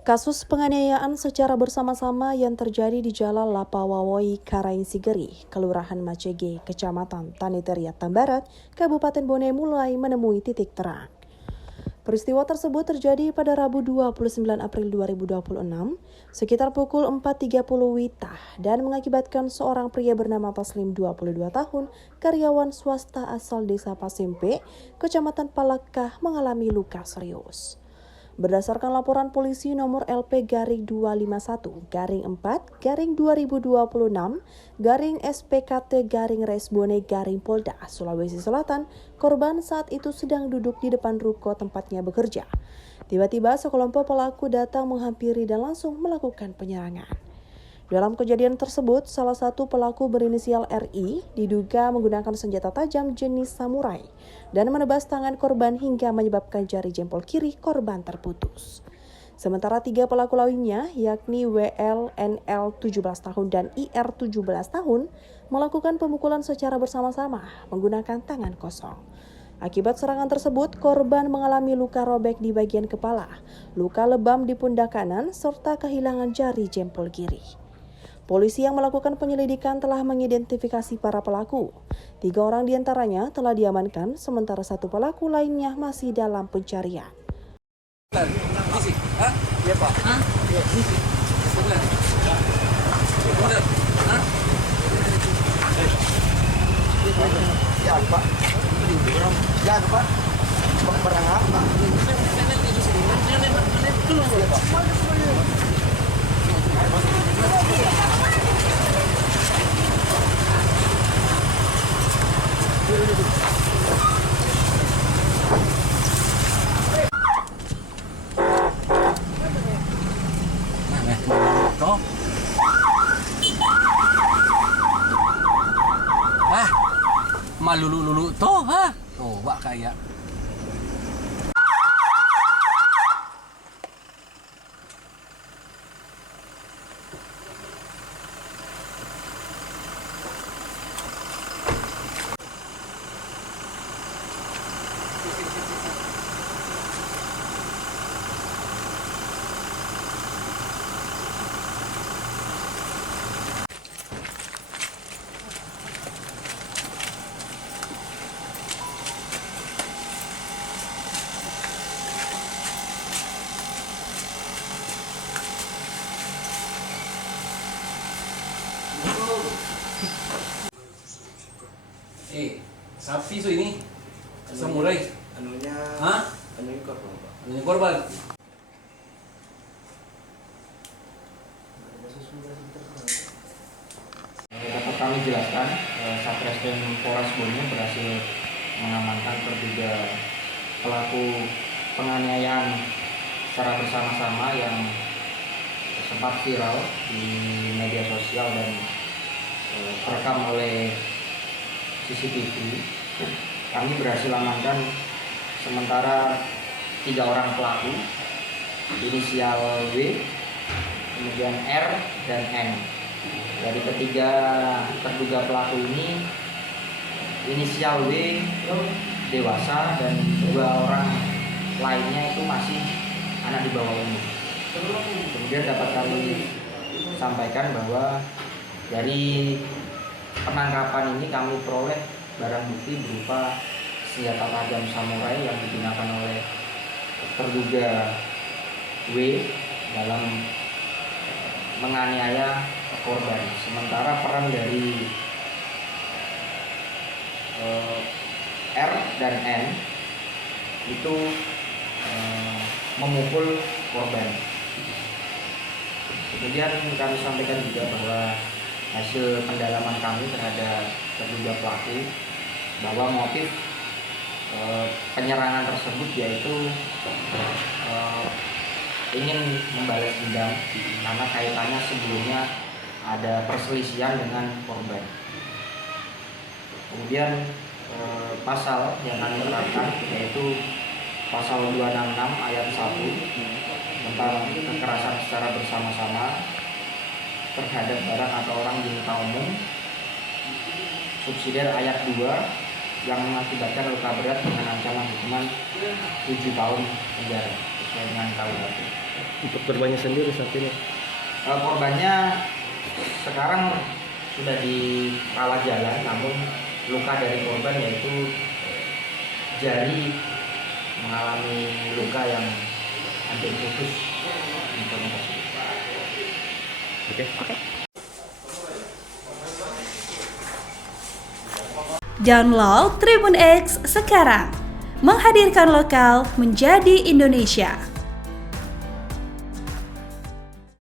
Kasus penganiayaan secara bersama-sama yang terjadi di Jalan Lapawawoi, Karaingsigeri, Kelurahan Macege, Kecamatan Taniteria Tambarat, Kabupaten Bone mulai menemui titik terang. Peristiwa tersebut terjadi pada Rabu 29 April 2026 sekitar pukul 4.30 WITA dan mengakibatkan seorang pria bernama Taslim 22 tahun, karyawan swasta asal Desa Pasempe, Kecamatan Palakah mengalami luka serius. Berdasarkan laporan polisi nomor LP-251-4-2026-SPKT-Resbone-Polda, Sulawesi Selatan, korban saat itu sedang duduk di depan ruko tempatnya bekerja. Tiba-tiba sekelompok pelaku datang menghampiri dan langsung melakukan penyerangan. Dalam kejadian tersebut, salah satu pelaku berinisial RI diduga menggunakan senjata tajam jenis samurai dan menebas tangan korban hingga menyebabkan jari jempol kiri korban terputus. Sementara 3 pelaku lainnya, yakni WL, NL 17 tahun dan IR 17 tahun, melakukan pemukulan secara bersama-sama menggunakan tangan kosong. Akibat serangan tersebut, korban mengalami luka robek di bagian kepala, luka lebam di pundak kanan, serta kehilangan jari jempol kiri. Polisi yang melakukan penyelidikan telah mengidentifikasi para pelaku. 3 orang diantaranya telah diamankan, sementara 1 pelaku lainnya masih dalam pencarian. Iya Pak. Iya. Ya Pak. Ya Pak. Barang apa? Malulu-lulu toh, ha? Coba kayak. Sapi so ini samurai. Anunya. Hah? Anunya korban Pak. Ini korban. Dapat kami jelaskan, Satreskrim Polres Bone berhasil mengamankan terduga pelaku penganiayaan secara bersama-sama yang sempat viral di media sosial dan terekam oleh CCTV. Kami berhasil amankan sementara 3 orang pelaku, inisial W, kemudian R dan N. Dari ketiga terduga pelaku ini, inisial W dewasa dan 2 orang lainnya itu masih anak di bawah umur. Kemudian dapat kami sampaikan bahwa dari penangkapan ini kami peroleh barang bukti berupa senjata tajam samurai yang digunakan oleh terduga W dalam menganiaya korban. Sementara peran dari R dan N itu memukul korban. Kemudian kami sampaikan juga bahwa hasil pendalaman kami terhadap terduga pelaku bahwa motif penyerangan tersebut yaitu ingin membalas dendam karena kaitannya sebelumnya ada perselisihan dengan korban. Kemudian pasal yang kami terapkan yaitu pasal 266 ayat 1 tentang kekerasan secara bersama-sama terhadap barang atau orang di muka umum, subsidiar ayat 2 yang mengakibatkan luka berat dengan ancaman hukuman 7 tahun penjara sesuai dengan KUHP. Untuk korbannya sendiri saat ini. Korbannya sekarang sudah dirawat jalan, namun luka dari korban yaitu jari mengalami luka yang hampir putus. Oke. Download Tribun X sekarang, menghadirkan lokal menjadi Indonesia.